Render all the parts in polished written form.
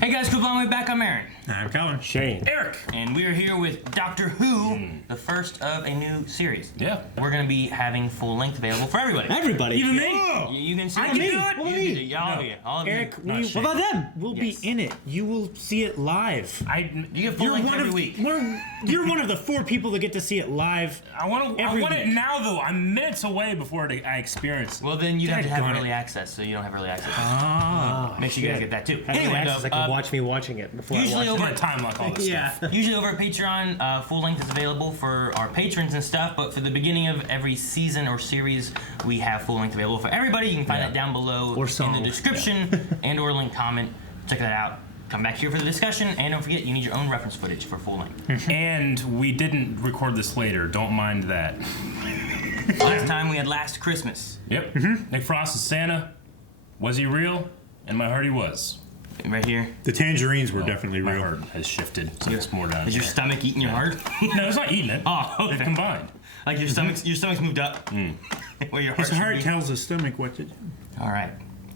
Hey guys, good long way back. I'm Aaron. I'm Colin. Shane. Eric. And we are here with Doctor Who, the first of a new series. Yeah. We're going to be having full length available for everybody. Everybody. Even me. You can see I it. can do it. You can do it. Y'all of you. All of Eric, you. what about them? We'll Yes. be in it. You will see it live. You get full length every week. You're one of the 4 people that get to see it live. I want Every it week. now, though. I'm minutes away before I experience it. Well, then you'd have to have Daggone it. early access, so you don't have early access. Ah. Make sure you guys get that too. Anyway, Anyway, I can watch me watching it before usually I watch over Over time, like all this stuff. Usually over at Patreon, full length is available for our patrons and stuff, but for the beginning of every season or series, we have full length available for everybody. You can find that down below Or in song. the description and or link comment. Check that out. Come back here for the discussion, and don't forget, you need your own reference footage for full length. And we didn't record this later. Don't mind that. Last time we had Last Christmas. Yep. Nick Frost is Santa. Was he real? In my heart, he was. Right here. The tangerines were definitely My real. heart has shifted, so it's more down. Is your stomach eating your heart? No, it's not eating it. Oh, okay. They're combined. Like your stomach's moved up. Where your heart His heart should be. tells the stomach what to do. All right.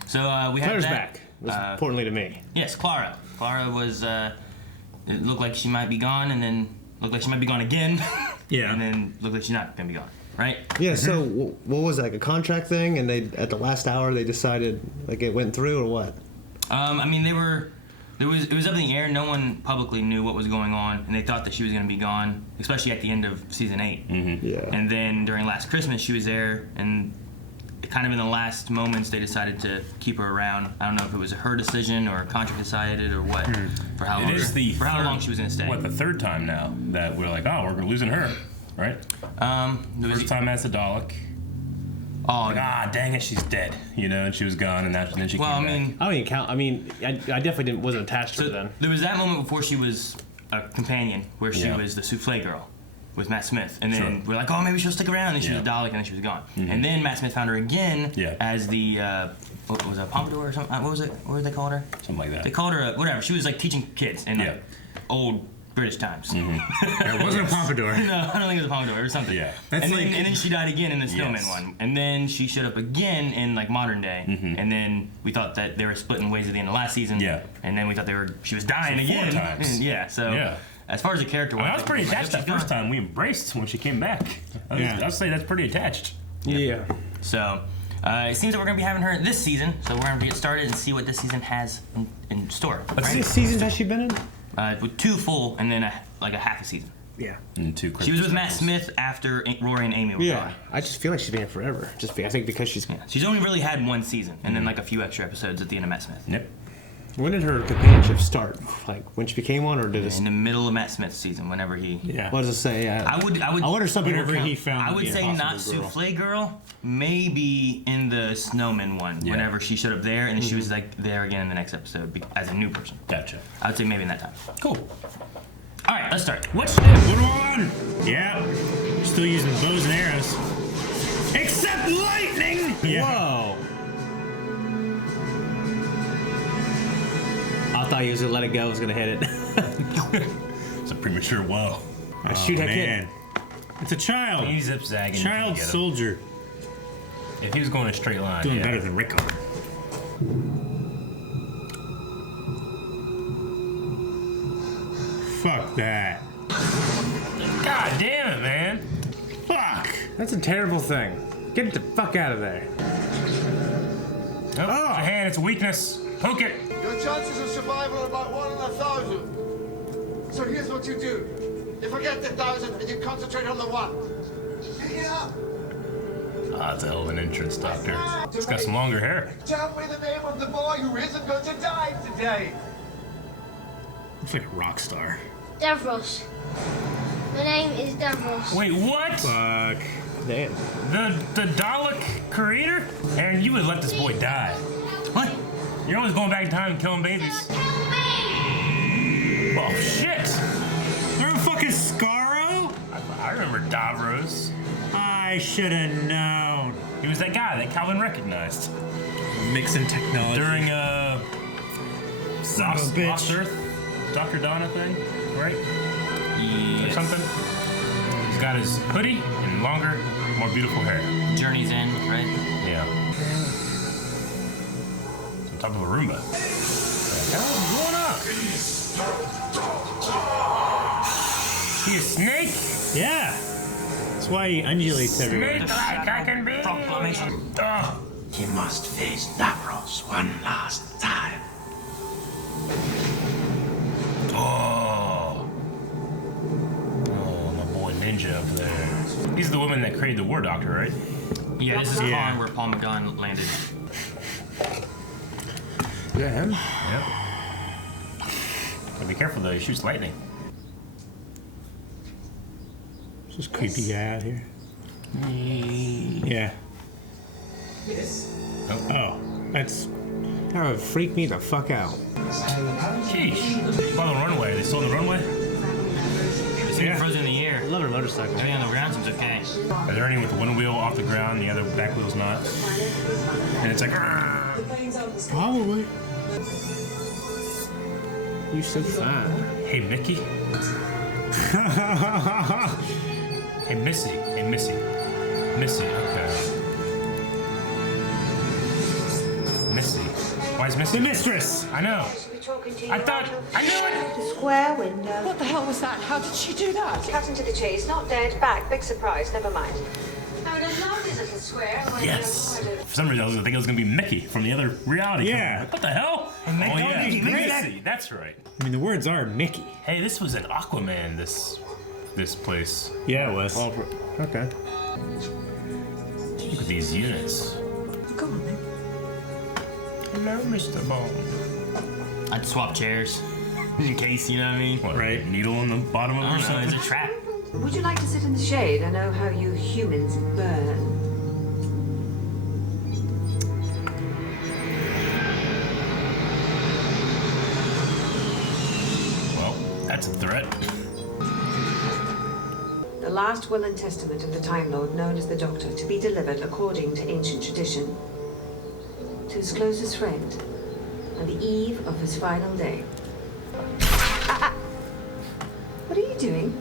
So we had Clara's that. back. Most importantly to me. Yes, Clara. Clara was, it looked like she might be gone, and then looked like she might be gone again. Yeah. And then looked like she's not gonna be gone, right? Yeah, so what was it, like a contract thing, and they at the last hour they decided like it went through or what? I mean, it was up in the air. No one publicly knew what was going on, and they thought that she was gonna be gone, especially at the end of season 8. Yeah. And then during Last Christmas, she was there, and kind of in the last moments, they decided to keep her around. I don't know if it was her decision or a contract decided or what. For how long? It is the for how third- long she was gonna stay? What, the 3rd time now that we're like, oh, we're losing her, right? There was, First time as a Dalek. oh, Like, dang it, she's dead. You know, and she was gone, and then she well, I came back. mean, I don't even count. I mean, I definitely wasn't attached to her then. there was that moment before she was a companion, where she Yeah. was the souffle girl with Matt Smith, and then Sure. we're like, oh, maybe she'll stick around, and she was a Yeah. Dalek, and then she was gone. And then Matt Smith found her again Yeah. as the what was it, Pompadour or something? What was it? What did they call her? Something like that. They called her whatever. She was like teaching kids in like, Yeah. old British times. It wasn't a pompadour. No, I don't think it was a Pompadour or something. Yeah. And That's then, like- and then she died again in the Snowman Yes. one. And then she showed up again in like modern day. And then we thought that they were splitting ways at the end of last season. Yeah. And then we thought she was dying So 4 again. times. Yeah. So Yeah. as far as the character I went, was pretty attached that first time we embraced when she came back. Yeah. I'd say that's pretty attached. Yeah. So it seems that we're gonna be having her this season. So we're gonna get started and see what this season has in store. How many seasons has she been in? With 2 full and then like a half a season. Yeah. And 2 She was with Matt Christmas Smith after Rory and Amy were Yeah. gone. I just feel like she's been here forever. I think because she's. She's only really had 1 season, and then like a few extra episodes at the end of Matt Smith. specials. Yep. When did her companionship start? Like when she became one, or did it? In the middle of Matt Smith's season, whenever he. Yeah. What does it say? I would. I wonder something. Whenever will he count. found I would the say not impossible girl. Souffle Girl. Maybe in the Snowman one, Yeah. whenever she showed up there, and then she was like there again in the next episode as a new person. Gotcha. I would say maybe in that time. Cool. All right, let's start. What's Good one. Yeah. Still using bows and arrows. Except lightning. Yeah. Whoa. I thought he was gonna let it go. I was gonna hit it. It's a premature whoa. I shoot that Man. kid. It's a child. He's zip zagging. Child soldier. If he was going a straight line, Doing yeah. better than Rico. Fuck that. God damn it, man. Fuck. That's a terrible thing. Get the fuck out of there. Oh, it's a hand. It's a weakness. Poke it. Your chances of survival are about 1 in 1,000. So here's what you do. You forget the 1,000 and you concentrate on the 1. Pick it up. Ah, it's a hell of an entrance, Doctor. He's got some longer hair. Tell me the name of the boy who isn't going to die today. Looks like a rock star. Davros. My name is Davros. Wait, what? Fuck. Damn. The Dalek creator? Aaron, you would let this boy die. What? You're always going back in time and killing babies. Oh, shit. Remember fucking Scarro? I remember Davros. I should have known. He was that guy that Calvin recognized Mixing technology. during Son of a Lost bitch. Earth, Dr. Donna thing, right? Or Yes. something. He's got his hoodie and longer, more beautiful hair. Journey's End, right? Yeah. On top of a Roomba. What's going on? He a snake? Yeah. That's why he undulates everywhere. Snake like I can be. Proclamation. Oh. He must face Davros one last time. Oh, my boy Ninja up there. He's the woman that created the War Doctor, right? Yeah, this is Yeah. Karn where Paul McGann landed. Yeah, him. Yep. But be careful though, he shoots lightning. This creepy guy out here. Yeah. Oh, that's That would freak me the fuck out. Sheesh. On the runway. They still on the runway? It's Yeah. frozen in the air. Love her motorcycle. Everything on the ground seems okay. Are there any with one wheel off the ground, the other back wheel's not? And it's like, "Argh." probably. You're so fine. Hey Mickey. Hey Missy. Hey Missy. Missy, okay. Missy. Why is Missy? The mistress. I know. I thought, I knew it. The square window. What the hell was that? How did she do that? Cut into the chase, not dead, back, big surprise, never mind. I would have loved his little square. Yes. For some reason, I was thinking it was gonna be Mickey from the other reality. Yeah. What the hell? Oh yeah, Mickey, Missy. That's right. I mean, the words are Mickey. Hey, this was an Aquaman. This place. Yeah, it was. Okay. Look at these units. Go on then. Hello, Mr. Bond. I'd swap chairs. In case, you know what I mean? What, Right. Needle on the bottom of I it or don't know, something? it's a trap. Would you like to sit in the shade? I know how you humans burn. Well, that's a threat. The last will and testament of the Time Lord, known as the Doctor, to be delivered according to ancient tradition to his closest friend on the eve of his final day. What are you doing?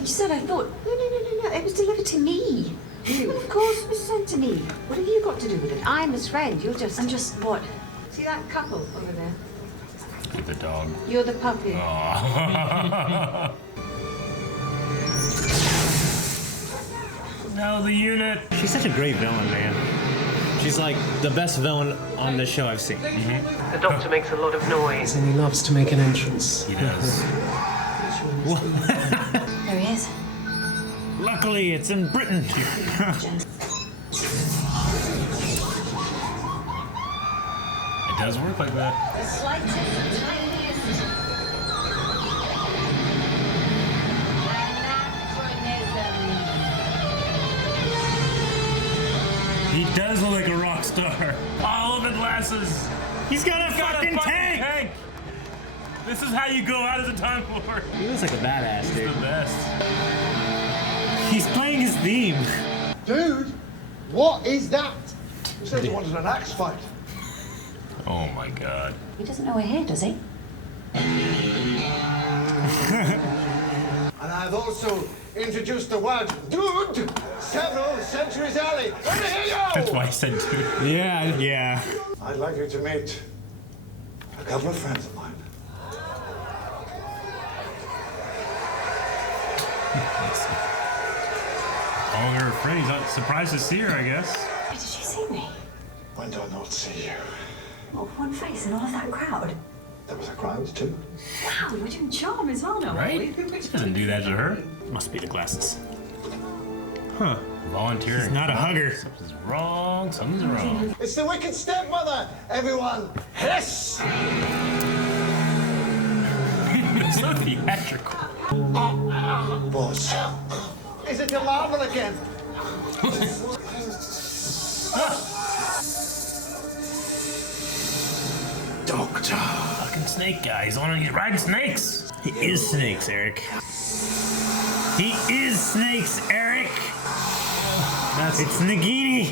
You said I thought. No. It was delivered to me. You. Of course it was sent to me. What have you got to do with it? I'm his friend. You're just. I'm just what? See that couple over there? Get the dog. You're the puppy. Aww. Now the unit. She's such a great villain, man. She's like the best villain on this show I've seen. The Doctor makes a lot of noise. And he loves to make an entrance. He does. There he is. Luckily, it's in Britain. It does work like that. The slightest, tiniest. Anachronism. He does look like a rock star. All of the glasses. He's got a fucking fucking tank. This is how you go out as a Time Lord. He looks like a badass, He's dude. the best. He's playing his theme. Dude, what is that? You said you wanted an axe fight. Oh my god. He doesn't know we're here, does he? And I've also introduced the word dude several centuries early. And here you go! That's why I said dude. Yeah. I'd like you to meet a couple of friends of mine. Oh, you're afraid. He's not surprised to see her, I guess. Did she see me? When do I not see you? Oh, one face in all of that crowd. There was a crowd too. Wow, we're doing charm as well now, Right? He doesn't do that to her. Must be the glasses. Huh. Volunteering. He's not a hugger. Something's wrong. Something's wrong. It's the wicked stepmother, everyone. Hiss! It's so theatrical. Boss. Is it the marble again? Doctor. Fucking snake guy. He's riding snakes. He is snakes, Eric. He is snakes, Eric. It's Nagini.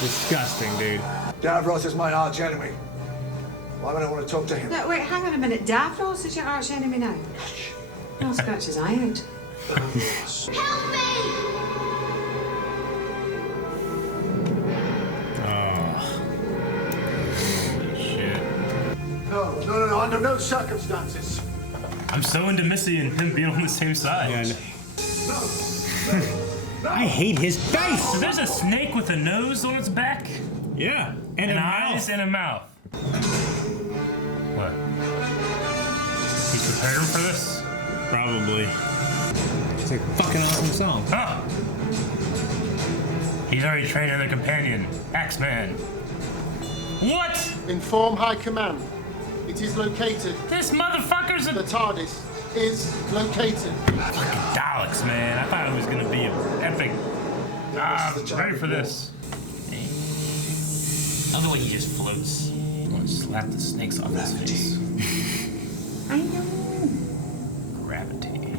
Disgusting, dude. Davros is my arch enemy. Why would I want to talk to him? No, wait, hang on a minute. Davros is your arch enemy now. No scratch his eye out. Help me! Shit. Under no circumstances. I'm so into Missy and him being on the same side. I hate his face. So there's a snake with a nose on its back? Yeah, and a eyes mouth. and a mouth. What? He's prepared him for this? Probably. It's a fucking awesome song. Huh? He's already trained another companion, Axeman. What? Inform High Command. It is located. This motherfucker's The TARDIS is located. fucking Daleks, man. I thought it was gonna be an epic. Ready for this. I love the way he just floats. I'm gonna slap the snakes off his face. I know. Gravity. I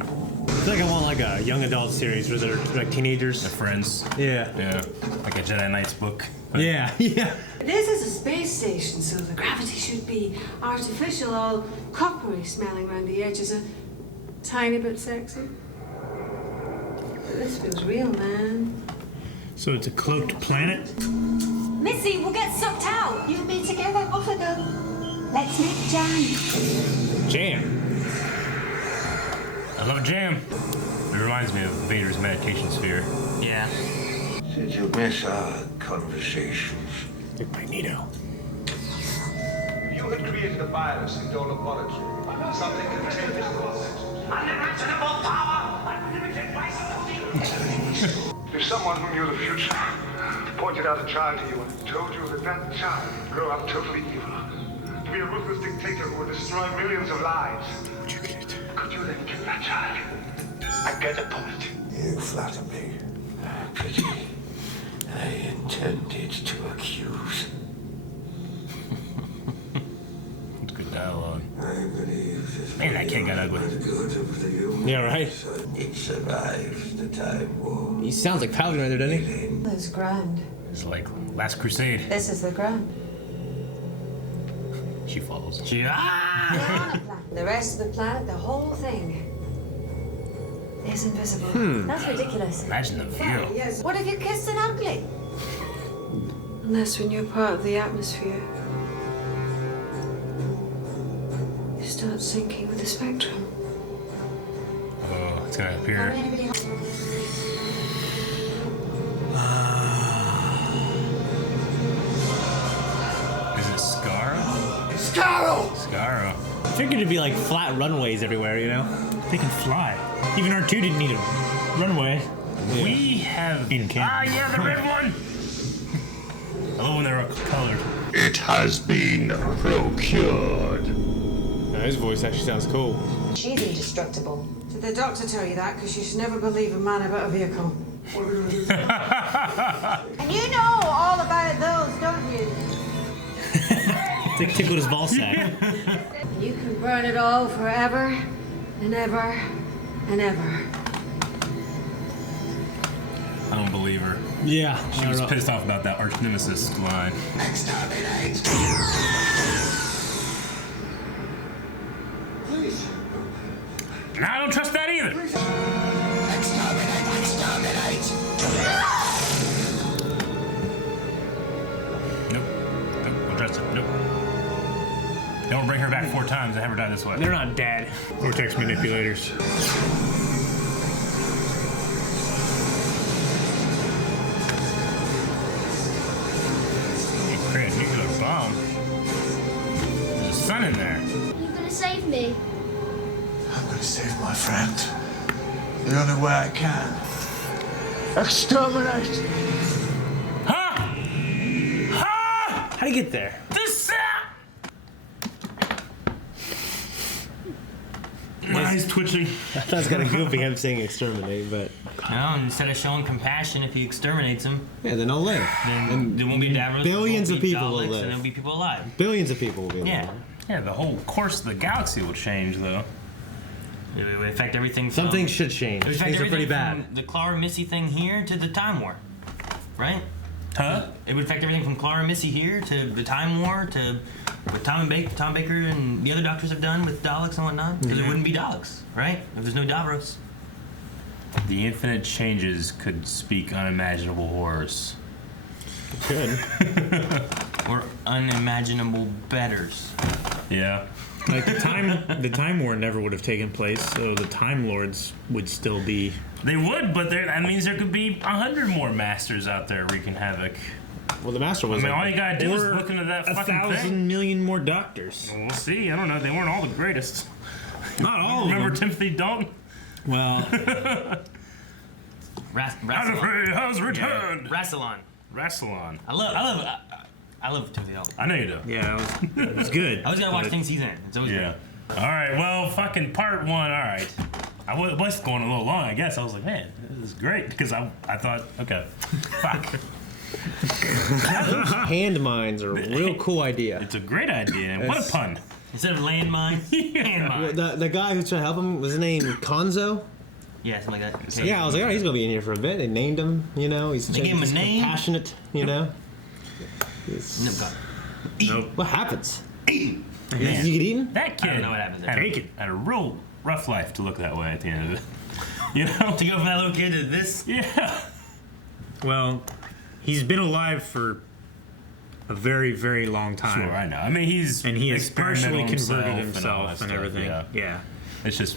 feel like I want like a young adult series where they're like teenagers. They're friends. Yeah. Yeah. Like a Jedi Knight's book. Yeah. Yeah. This is a space station, so the gravity should be artificial, all coppery smelling around the edges, a tiny bit sexy. But this feels real, man. So it's a cloaked planet? Missy, we'll get sucked out. You and me together, off we go. Let's make jam. Jam. I love jam. It reminds me of Vader's meditation sphere. Yeah. Did you miss our conversations? Like Magneto. If you had created a virus in your laboratory, something contagious Unimaginable power! Unlimited If someone who knew the future pointed out a child to you and told you that that child would grow up totally evil, to be a ruthless dictator who would destroy millions of lives, could you then kill that child? I get the point. You flatter me. Pity. I intended to accuse. Good dialogue. I believe this Man, that kid got ugly. for the good of the human Yeah, right. race. It survives the time war. He sounds like Paladin right there, doesn't he? This grand. It's like Last Crusade. This is the grand. She follows. She, They're on a planet. The rest of the planet, the whole thing, is invisible. That's ridiculous. Imagine the view. Yes. What if you kissed an ugly? Unless when you're part of the atmosphere, you start syncing with the spectrum. Oh, it's gonna appear. Is it Scarrow? Scarrow. I figured it'd be like flat runways everywhere, you know? They can fly. Even R2 didn't need a runway. We have. In camp. Ah, yeah, the red one! I love when they're colored. It has been procured. His voice actually sounds cool. She's indestructible. Did the doctor tell you that? Because you should never believe a man about a vehicle. And you know all about those, don't you? It's like tickled his ball sack. You can burn it all forever and ever and ever. I don't believe her. Yeah. She was pissed off about that arch nemesis line. Exterminate. Please. No, I don't trust that either. Exterminate. Nope. Nope. Don't trust it. Nope. Don't bring her back 4 times and have her die this way. They're not dead. Vortex manipulators. Create a nuclear bomb. There's a sun in there. Are you gonna save me? I'm going to save my friend. The only way I can. Exterminate! Huh? Huh? How'd he get there? This. My eyes twitching. I thought it was kind of goofy him saying exterminate, but no, instead of showing compassion, if he exterminates them, yeah, then I'll live. then there won't be Davros. Billions of people will Daleks, live. And there'll be people alive. Billions of people will be Yeah. alive. Yeah, the whole course of the galaxy will change, though. It would affect everything from... Some things should change. It would affect Things are pretty everything bad. from the Clara Missy thing here to the Time War. Right? Huh? It would affect everything from Clara Missy here to the Time War to what Tom Baker and the other doctors have done with Daleks and whatnot. Because it wouldn't be Daleks, right? If there's no Davros. The infinite changes could speak unimaginable horrors. Good. Or unimaginable betters. Yeah. Like the time war never would have taken place, so the Time Lords would still be. They would, but that means there could be 100 more masters out there wreaking havoc. Well, the master was. I mean, all you gotta do is look into that fucking 1,000 thing. million more doctors. We'll see. I don't know. They weren't all the greatest. Not all. Remember of them. Timothy Dalton? Well, Rassilon. has returned. Rassilon. Rassilon. I love Timothy Dalton. I know you do. yeah, it was good. I always gotta watch things he's in. It's always Yeah. All right. Well, fucking part 1. All right. I was going a little long, I guess. I was like, man, this is great because I thought, okay, fuck. Hand mines are a real cool idea. It's a great idea. And what a pun. Instead of landmine, handmine. The guy who's trying to help him was his name Konzo. Yeah, something like that. Yeah, I was like, oh, he's gonna be in here for a bit. They named him, you know. He's They gave him a name? Compassionate, you know. Nope. What happens? Man, You get eaten? that kid I don't know what happens there. had a real rough life to look that way at the end of it. You know? To go from that little kid to this. Yeah. Well, he's been alive for a very, very long time. Sure, I know. I mean, he has partially experimental converted all himself that and stuff, everything. Yeah. It's just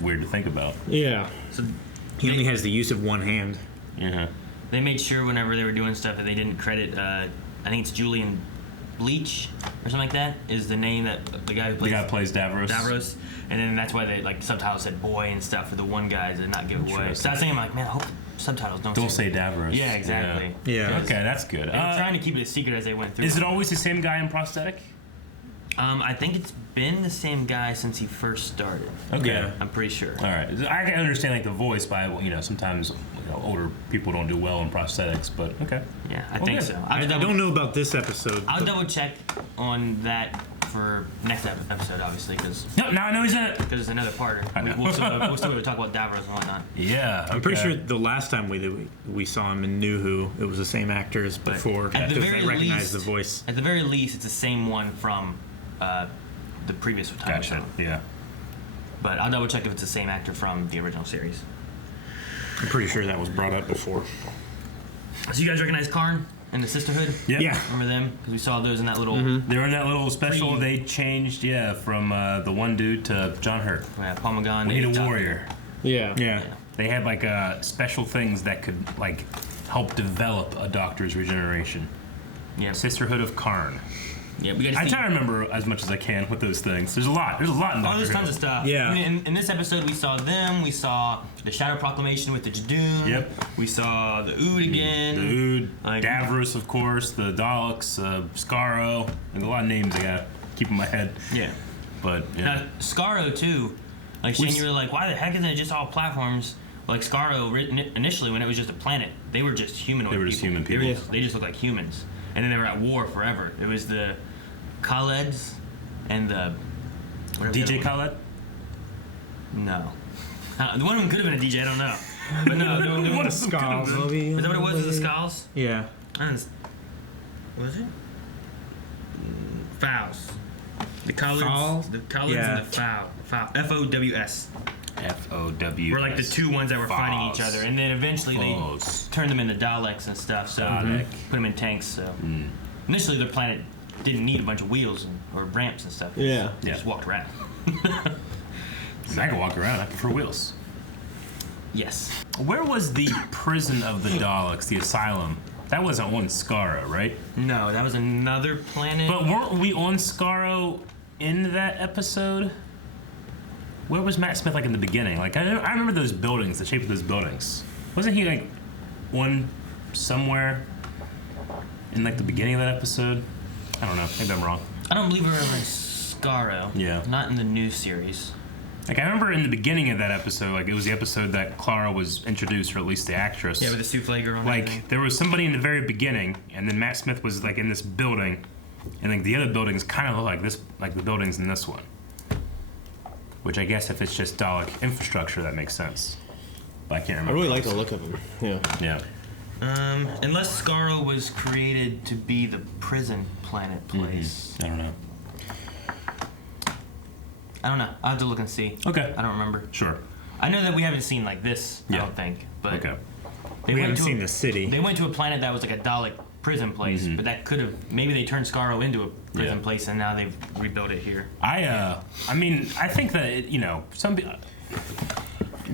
weird to think about. Yeah. So He only has the use of one hand. Yeah. they made sure whenever they were doing stuff that they didn't credit. I think it's Julian Bleach or something like that is the name that the guy who plays Davros. Davros, and then that's why they like subtitles said boy and stuff for the one guy to not give it away. So I was saying like, man, I hope subtitles don't say Davros. Yeah, exactly. Yeah. Okay, that's good. They were trying to keep it a secret as they went through. Is it always the same guy in prosthetic? I think it's been the same guy since he first started. Okay. Yeah. I'm pretty sure. All right. I can understand like the voice by sometimes older people don't do well in prosthetics, but okay. Yeah, I think good. so. I don't know about this episode. I'll double check on that for next episode, obviously, because No, now I know he's in it. it's another part. We'll still talk about Davros and whatnot. Yeah. I'm pretty sure the last time we saw him in New Who, it was the same actor as before. At the Because very I recognized least, the voice. At the very least, it's the same one from the previous time. Gotcha. Yeah. But I'll double check if it's the same actor from the original series. I'm pretty sure that was brought up before. So you guys recognize Karn and the Sisterhood? Yeah. Remember them? Because we saw those in that little. They were in that little special. They changed, from the one dude to John Hurt. Yeah, Pomagon. We need a warrior. Yeah. Yeah. They had like special things that could like help develop a doctor's regeneration. Yeah. Sisterhood of Karn. Yeah, we got to I see. try to remember as much as I can with those things. There's a lot. There's a lot in Oh, Doctor there's Who. tons of stuff. Yeah. I mean, in this episode, we saw them. We saw the Shadow Proclamation with the Jadoon. Yep. We saw the Ood again. The Ood, Like- Davros, of course, the Daleks, Skaro. There's a lot of names I gotta keep in my head. Yeah. But yeah. Now, Skaro, too. Like, Shane, you were like, why the heck isn't it just all platforms? Like, Skaro, initially, when it was just a planet, they were just humanoid They were just human people. They just looked like humans. And then they were at war forever. It was the Khaleds and the... whatever the DJ other one- Khaled? No. The one of them could have been a DJ, I don't know. But no, What a skull. is that what it was? The Skulls? Yeah. Was it? Fouls. The Khaleds. Fouls? The Khaleds Yeah. and the Fowl. F-O-W-S. F-O-W. Were like the two ones that were fighting each Fouls. other, and then eventually Fouls. they turned them into Daleks and stuff. So Dalek. put them in tanks. So initially, their planet didn't need a bunch of wheels or ramps and stuff. Yeah. They just walked around. I can walk around. I prefer wheels. Yes. Where was the prison of the Daleks, the asylum? That wasn't on Skaro, right? No, that was another planet. But weren't we on Skaro in that episode? Where was Matt Smith like in the beginning? Like I remember those buildings, the shape of those buildings. Wasn't he like one somewhere in like the beginning of that episode? I don't know. Maybe I'm wrong. I don't believe we were ever in Skaro. Yeah. Not in the new series. Like I remember in the beginning of that episode, like it was the episode that Clara was introduced, or at least the actress. Yeah, with the souffle girl. And Like everything. there was somebody in the very beginning, and then Matt Smith was like in this building, and like the other buildings kind of look like this, like the buildings in this one. Which I guess if it's just Dalek infrastructure, that makes sense. But I can't I remember. really like the look of him. Yeah. Yeah. Unless Skaro was created to be the prison planet place. I don't know. I don't know. I'll have to look and see. Okay. I don't remember. Sure. I know that we haven't seen like this. I Yeah. don't think. But Okay. they We went haven't to seen the city. They went to a planet that was like a Dalek prison place, but that could have maybe they turned Scarro into a prison place, and now they've rebuilt it here. I mean, I think that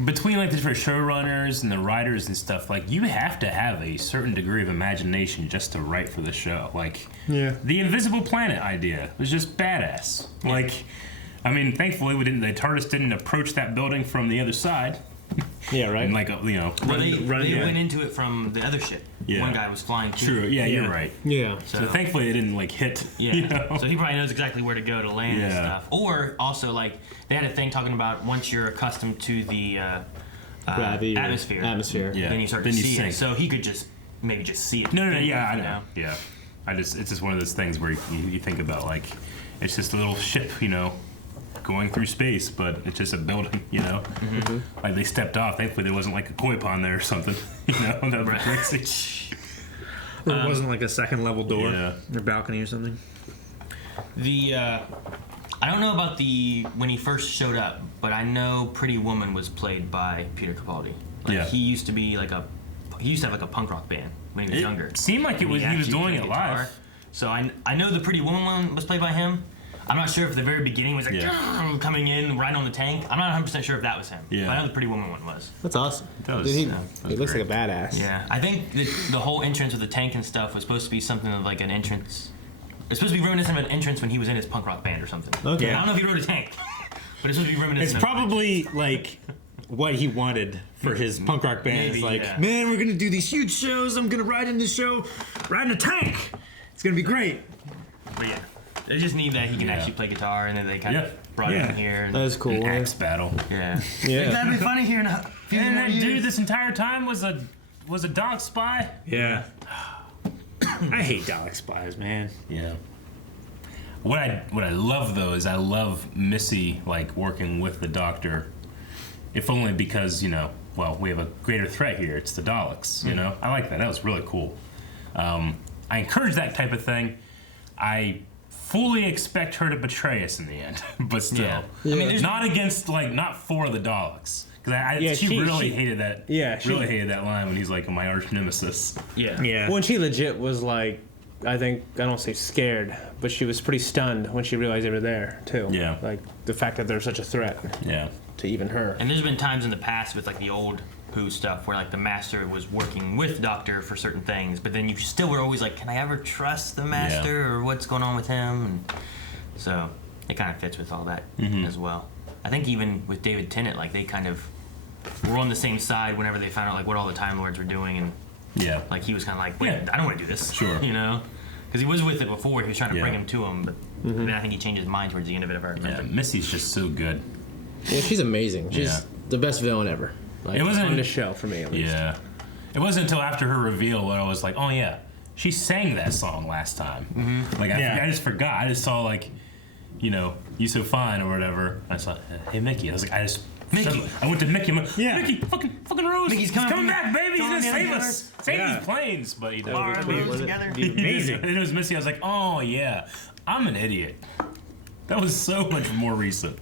between like the different showrunners and the writers and stuff, like you have to have a certain degree of imagination just to write for the show. Like, the Invisible Planet idea was just badass. Like, I mean, thankfully the TARDIS didn't approach that building from the other side. Yeah, right. And like Well, they went into it from the other ship. Yeah. One guy was flying too. True. Yeah, you're right. Yeah. So thankfully it didn't like hit. Yeah. You know? So he probably knows exactly where to go to land and stuff. Or also like they had a thing talking about once you're accustomed to the atmosphere, then you start to see it. So he could maybe just see it. No, yeah, I know. Yeah. It's just one of those things where you think about like it's just a little ship, going through space, but it's just a building, Like they stepped off. Thankfully, there wasn't like a koi pond there or something, that would be crazy. Or it wasn't like a second level door or balcony or something. I don't know about when he first showed up, but I know Pretty Woman was played by Peter Capaldi. He used to be he used to have like a punk rock band when he was younger. Seemed like he was doing it live. So I know the Pretty Woman one was played by him. I'm not sure if the very beginning was like coming in right on the tank. I'm not 100% sure if that was him. Yeah. But I know the Pretty Woman one was. That's awesome. He looks like a badass. Yeah. I think the whole entrance with the tank and stuff was supposed to be something of like an entrance. It's supposed to be reminiscent of an entrance when he was in his punk rock band or something. Okay. I don't know if he rode a tank, but it's supposed to be reminiscent. It's probably like what he wanted for his punk rock band. Maybe, It's man, we're gonna do these huge shows. I'm gonna ride in this show, ride in a tank. It's gonna be great. But yeah, they just need that he can actually play guitar, and then they kind of brought him in here. And that was cool. An axe battle. Yeah. Yeah. That'd be funny here in a few And more that years. dude this entire time was a dog spy. Yeah. I hate Dalek spies, man. Yeah. What I love though is I love Missy like working with the Doctor, if only because we have a greater threat here. It's the Daleks. I like that. That was really cool. I encourage that type of thing. I fully expect her to betray us in the end, but still, Yeah. I mean, there's not for the Daleks. Because she really hated that. Yeah, really hated that line when he's like my arch nemesis. Yeah. Yeah. When she legit was like, I don't say scared, but she was pretty stunned when she realized they were there too. Yeah. Like the fact that they're such a threat. Yeah. To even her. And there's been times in the past with like the old Who stuff where like the Master was working with Doctor for certain things, but then you still were always like, can I ever trust the Master or what's going on with him? And so it kind of fits with all that as well. I think even with David Tennant, like they kind of were on the same side whenever they found out like what all the Time Lords were doing, and like he was kind of like, wait, I don't want to do this. Sure. Because he was with it before. He was trying to bring him to him, but then I think he changed his mind towards the end of it, if I remember. Yeah, Missy's just so good. Yeah, she's amazing. She's the best villain ever. Like, It wasn't- on the show for me, at least. Yeah. It wasn't until after her reveal where I was like, oh yeah, she sang that song last time. Like I just forgot. I just saw like, You So Fine or whatever. I saw, hey Mickey. I was like, Mickey. I went to Mickey. I'm like, Mickey, fucking Rose. Mickey's He's coming back, baby. He's gonna save together. us. Save these planes. But he All doesn't. right, we're together. Amazing. And it was Missy. I was like, oh yeah, I'm an idiot. That was so much more recent.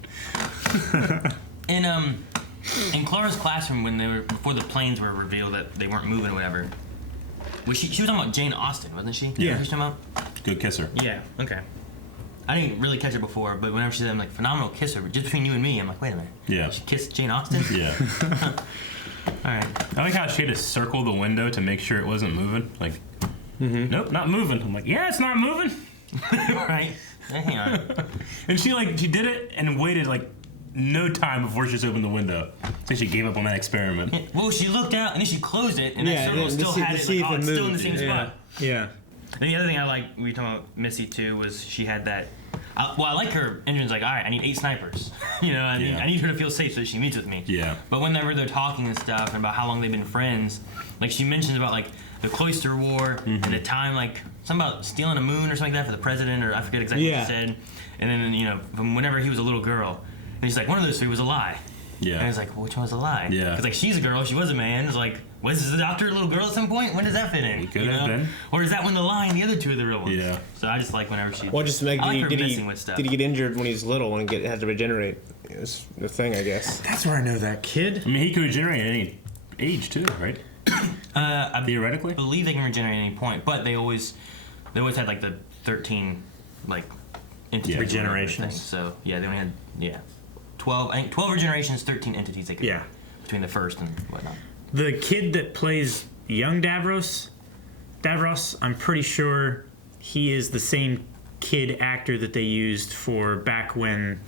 In Clara's classroom, before the planes were revealed that they weren't moving or whatever, she was talking about Jane Austen, wasn't she? Yeah. She was talking about? Good kisser. Yeah. Okay. I didn't really catch it before, but whenever she said, I'm like, phenomenal kisser, but just between you and me, I'm like, wait a minute. Yeah. She kissed Jane Austen? Yeah. All right. I like how she had to circle the window to make sure it wasn't moving. Like, nope, not moving. I'm like, yeah, it's not moving. Right. Hang on. And she did it and waited like no time before she just opened the window. So she gave up on that experiment. Well, she looked out and then she closed it, and that circle still had it. Like, it's still in the same spot. Yeah. And the other thing I like, we were talking about Missy too, was she had that. I like her engine's like, all right, I need 8 snipers. I need her to feel safe so that she meets with me. Yeah. But whenever they're talking and stuff and about how long they've been friends, like she mentions about like the Cloister War and the time like something about stealing a moon or something like that for the president, or I forget exactly what she said. And then from whenever he was a little girl, and she's like, one of those 3 was a lie. Yeah. And it's like, well, which one was a lie? Yeah. Because like she's a girl, she was a man. It's like, was the Doctor a little girl at some point? When does that fit in? It could have been. Or is that when the lie and the other 2 are the real ones? Yeah. So I just like whenever she. Well, just like, I like her did messing with stuff. he get injured when he's little and had to regenerate? It was the thing, I guess. That's where I know that kid. I mean, he could regenerate at any age too, right? I Theoretically? believe they can regenerate at any point, but they always had like the 13 like entities regenerations. So yeah, they only had 12. I think 12 regenerations, 13 entities they could between the first and whatnot. The kid that plays young Davros, I'm pretty sure he is the same kid actor that they used for back when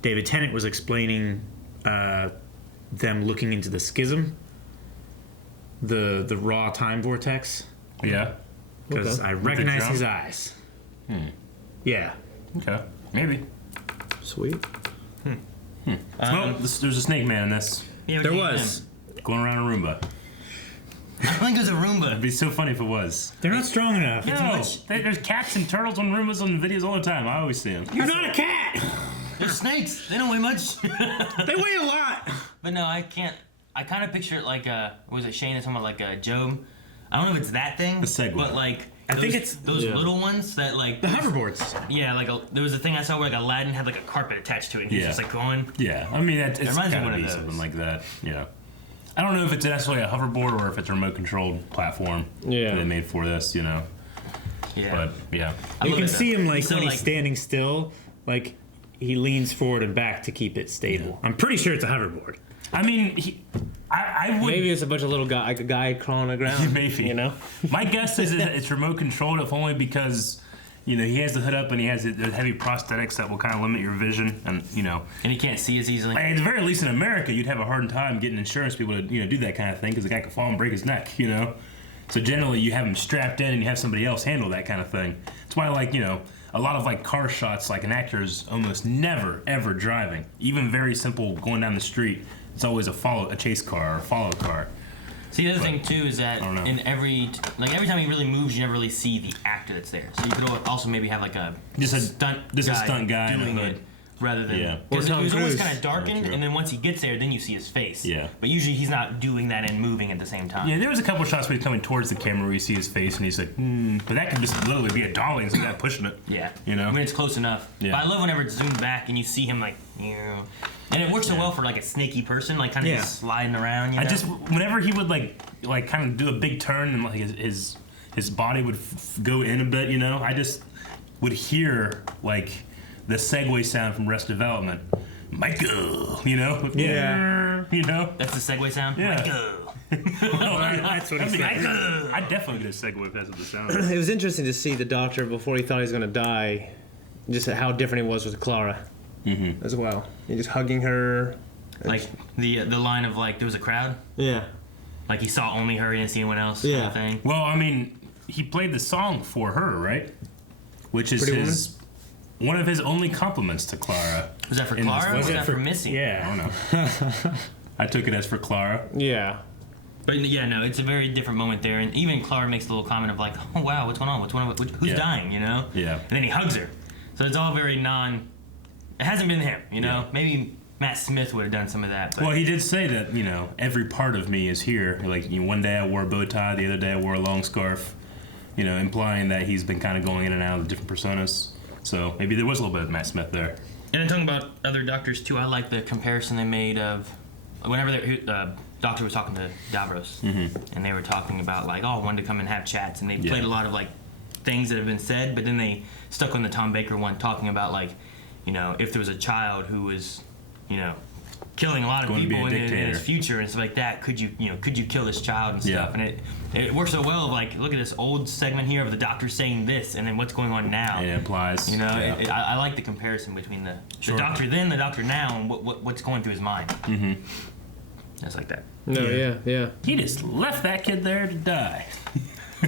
David Tennant was explaining them looking into the schism, the raw time vortex. Yeah. Because I recognize his eyes. Yeah. Okay. Maybe. Sweet. Well, there's a snake man in this. Yeah, There was. Going around a Roomba. I think it was a Roomba. It'd be so funny if it was. They're not strong enough. No, there's cats and turtles on Roombas on videos all the time. I always see them. You're not a cat! They're snakes. They don't weigh much. They weigh a lot! But no, I can't. I kind of picture it like what was it Shane is talking about, like Job? I don't know if it's that thing. The Segway. But like I think it's those little ones that like the hoverboards. Yeah, like there was a thing I saw where like Aladdin had like a carpet attached to it, and he was just like going. Yeah, I mean it's reminds me of gotta one be of those. something like that. Yeah. I don't know if it's necessarily a hoverboard or if it's a remote controlled platform that they made for this, you know. Yeah. But yeah. You can see him like So, when like- he's standing still, like he leans forward and back to keep it stable. I'm pretty sure it's a hoverboard. I mean, I would. Maybe it's a bunch of little guy, like a guy crawling on the ground. Maybe. You know? My guess is that it's remote controlled, if only because, you know, he has the hood up and he has the heavy prosthetics that will kind of limit your vision, and you know. And he can't see as easily. At the very least, in America, you'd have a hard time getting insurance people to do that kind of thing because the guy could fall and break his neck, you know. So generally, you have him strapped in and you have somebody else handle that kind of thing. That's why, like, you know, a lot of like car shots, like an actor is almost never ever driving. Even very simple going down the street, it's always a chase car or a follow car. See, the other thing too is that in every time he really moves, you never really see the actor that's there. So you could also maybe have like a stunt guy in doing a hood. it rather than Or because Tom it was always Cruise. kind of darkened, and then once he gets there, then you see his face. Yeah. But usually he's not doing that and moving at the same time. Yeah, there was a couple shots where he's coming towards the camera where you see his face and he's like, but that could just literally be a dolly and some guy pushing it. Yeah. You know? When it's close enough. Yeah. But I love whenever it's zoomed back and you see him like, and it works so well for like a snaky person, like kind of just sliding around. You know? Whenever he would like kind of do a big turn and like his body would go in a bit, you know, I just would hear like the Segway sound from Arrested Development. Michael, you know? Yeah. You know? That's the Segway sound? Yeah. Michael. That's what he said. I'd definitely get a Segway if that's what the sound is. It was interesting to see the doctor before he thought he was going to die, just how different he was with Clara as well. He just hugging her. Like the line of like there was a crowd. Yeah. Like he saw only her, he didn't see anyone else. Yeah. Kind of thing. Well, I mean, he played the song for her, right? Which is Pretty one of his only compliments to Clara. Was that for in this Clara or was movie. that for Missy? Yeah, I don't know. I took it as for Clara. Yeah. But yeah, no, it's a very different moment there, and even Clara makes a little comment of like, "Oh wow, what's going on? Who's dying?" You know? Yeah. And then he hugs her, so it's all very non. It hasn't been him, you know. Maybe Matt Smith would have done some of that. But Well, he did say that, you know, every part of me is here. Like, one day I wore a bow tie, the other day I wore a long scarf. You know, implying that he's been kind of going in and out of different personas. So maybe there was a little bit of Matt Smith there. And then talking about other doctors too, I like the comparison they made of whenever the doctor was talking to Davros, and they were talking about like, oh, I wanted to come and have chats, and they played a lot of like things that have been said, but then they stuck on the Tom Baker one, talking about like, you know, if there was a child who was, you know, killing a lot of Going to be people a in his dictator. future and stuff like that, could you kill this child and stuff? Yeah. And it works so well. Like, look at this old segment here of the doctor saying this, and then what's going on now. It implies. You know, Yeah. I like the comparison between the Sure. doctor then, the doctor now, and what's going through his mind. Mm-hmm. Just like that. No, yeah. He just left that kid there to die.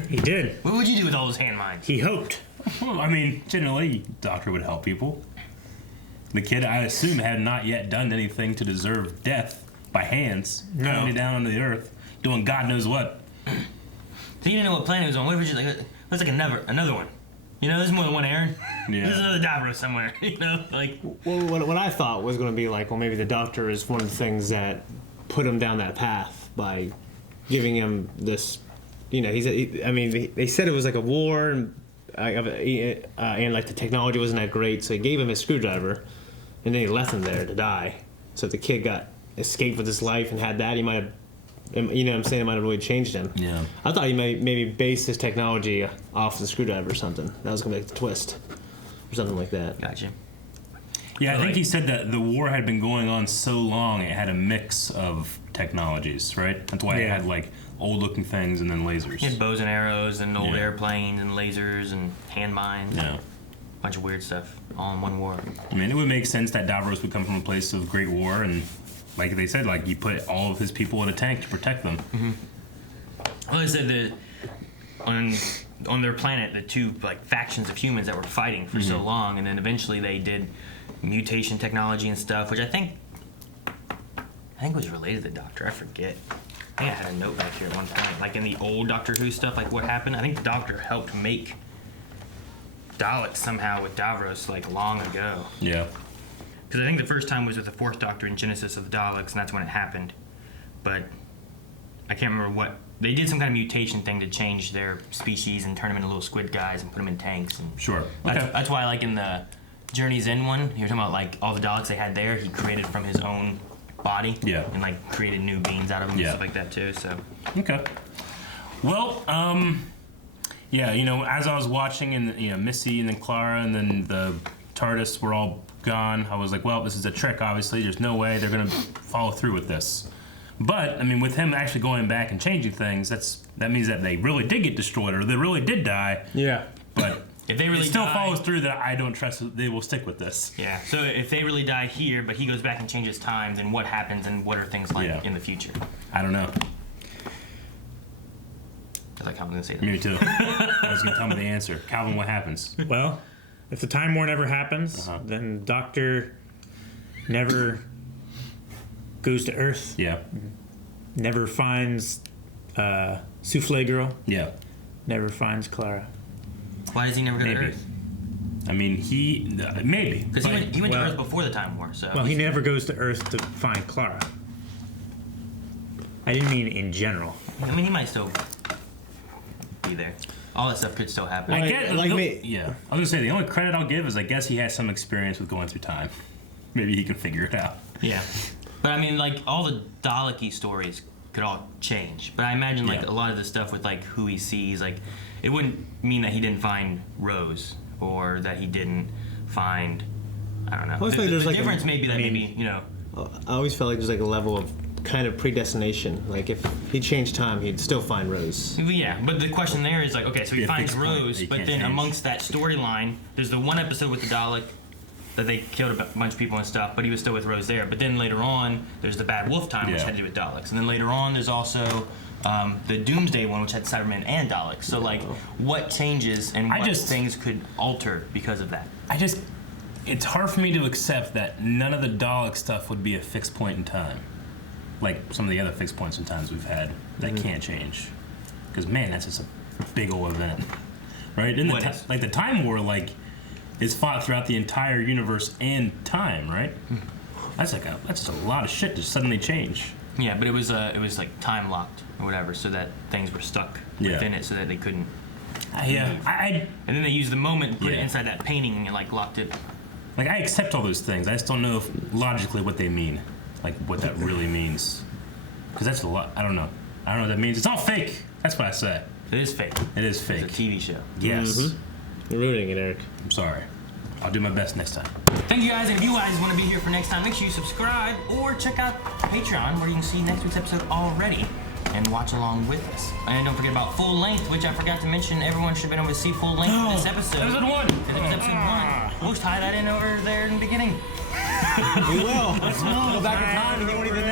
He did. What would you do with all those hand mines? He hoped. Well, I mean, generally, doctor would help people. The kid, I assume, had not yet done anything to deserve death by hands, coming down on the earth, doing God knows what. So you didn't know what planet it was on. What if it's like let's like another one? You know, there's more than one Aaron. Yeah. There's another Davros somewhere. You know, like. Well, what I thought was going to be like, well, maybe the doctor is one of the things that put him down that path by giving him this. You know, they said it was like a war, and like the technology wasn't that great, so he gave him his screwdriver, and then he left him there to die. So if the kid got escaped with his life and had that, he might have You know what I'm saying? It might have really changed him. Yeah. I thought he maybe based his technology off the screwdriver or something. That was going to be the twist. Or something like that. Gotcha. Yeah, I think he said that the war had been going on so long, it had a mix of technologies, right? That's why it had, like, old-looking things and then lasers. He had bows and arrows and old airplanes and lasers and hand mines. Yeah. A bunch of weird stuff all in one war. I mean, it would make sense that Davros would come from a place of great war, and like they said, like, he put all of his people in a tank to protect them. Mm-hmm. Well, they said that on their planet, the two like factions of humans that were fighting for so long, and then eventually they did mutation technology and stuff, which I think was related to the Doctor. I forget. I think I had a note back here at one point, like in the old Doctor Who stuff, like what happened. I think the Doctor helped make Daleks somehow with Davros like long ago. Yeah. Because I think the first time was with the Fourth Doctor in Genesis of the Daleks, and that's when it happened. But I can't remember what. They did some kind of mutation thing to change their species and turn them into little squid guys and put them in tanks. And Sure. That's why, like in the Journey's End one, you were talking about like all the Daleks they had there, he created from his own body. Yeah. And like created new beings out of them and stuff like that too. So. Okay. Well, yeah, you know, as I was watching, and you know, Missy and then Clara and then the TARDIS were all gone, I was like, well, this is a trick, obviously. There's no way they're going to follow through with this. But, I mean, with him actually going back and changing things, that means that they really did get destroyed, or they really did die. Yeah. But if they really it still die, follows through that I don't trust that they will stick with this. Yeah, so if they really die here, but he goes back and changes time, then what happens and what are things like in the future? I don't know. I thought Calvin was going to say that. Me too. I was going to tell me the answer. Calvin, what happens? Well, if the Time War never happens, then Doctor never goes to Earth. Yeah. Never finds Souffle Girl. Yeah. Never finds Clara. Why does he never go to Earth? I mean, maybe. Because he went to Earth before the Time War, so... Well, he never goes to Earth to find Clara. I didn't mean in general. I mean, he might still be there. All that stuff could still happen. I get, yeah. I was going to say, the only credit I'll give is I guess he has some experience with going through time. Maybe he can figure it out. Yeah. But I mean, like, all the Dalek-y stories could all change. But I imagine, like, a lot of the stuff with, like, who he sees, like, it wouldn't mean that he didn't find Rose or that he didn't find, I don't know. Well, The difference may be that maybe, you know. I always felt like there's like a level of kind of predestination. Like if he changed time, he'd still find Rose. Yeah, but the question there is like, okay, so he finds Rose, but then amongst that storyline, there's the one episode with the Dalek that they killed a bunch of people and stuff, but he was still with Rose there. But then later on, there's the Bad Wolf time, which had to do with Daleks. And then later on, there's also the Doomsday one, which had Cybermen and Daleks. So, like, what changes and what things could alter because of that? It's hard for me to accept that none of the Dalek stuff would be a fixed point in time. Like some of the other fixed points in times we've had that can't change. Because, man, that's just a big old event. Right? Like, the Time War, like, is fought throughout the entire universe and time, right? That's just a lot of shit to suddenly change. Yeah, but it was like time locked or whatever, so that things were stuck within it, so that they couldn't. And then they used the moment and put it inside that painting and like locked it. Like I accept all those things. I just don't know logically what they mean, like what that really means. Because that's a lot. I don't know. I don't know what that means. It's all fake. That's what I say. It is fake. It is fake. It's a TV show. Yes. Mm-hmm. You're ruining it, Eric. I'm sorry. I'll do my best next time. Thank you guys, and if you guys want to be here for next time, make sure you subscribe or check out Patreon where you can see next week's episode already and watch along with us. And don't forget about Full Length, which I forgot to mention. Everyone should have been able to see Full Length in this episode. Episode 1! It was episode 1. We'll tie that in over there in the beginning. We will. Go back in time and get one of the